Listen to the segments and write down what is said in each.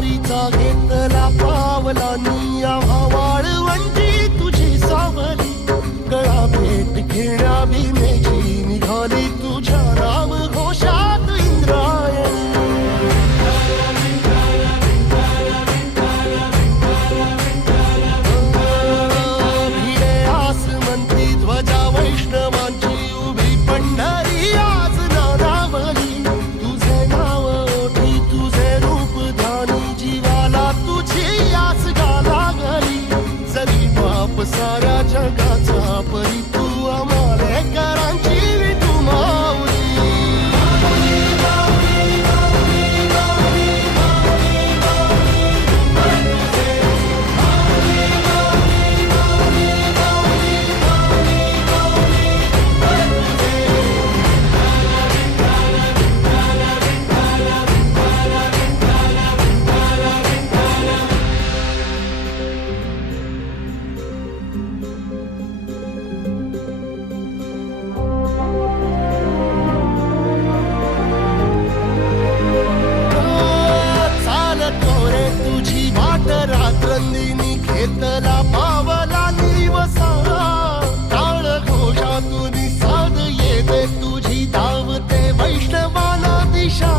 वारीचा घेतला पावलांनी आम्हा वाळवंटी तुझी सावली गळा भेट घेण्या भीमेची निघाली तुझ्या राम घोषात इंद्रायणी भिडे आसमंती ध्वजा वैष्णवांची उभी पंढरी आज नानावली तुझे नाव ओठी तुझे रूप ध्यानी जीवाला तुझी आस गा लागली जरी बाप साऱ्या जगाचा परी तू आम्हाले करांची तू माऊली रात्रंदिनी घेतला पावला दिवसा टाळ घोषातून साध येते तुझी धावते वैष्णवाला दिशा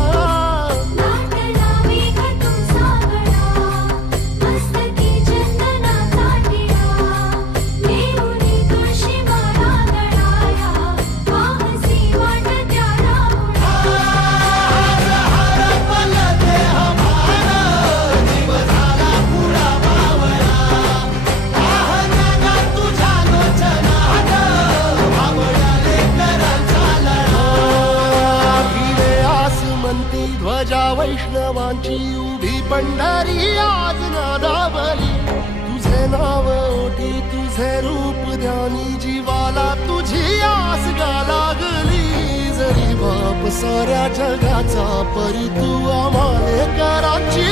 ध्वजा वैष्णवांची उभी पंढरी आज नादावली तुझे नाव ओठी तुझे रूप ध्यानी जीवाला तुझी आस गा लागली जरी बाप साऱ्या जगाचा परी तू आम्हाले कराची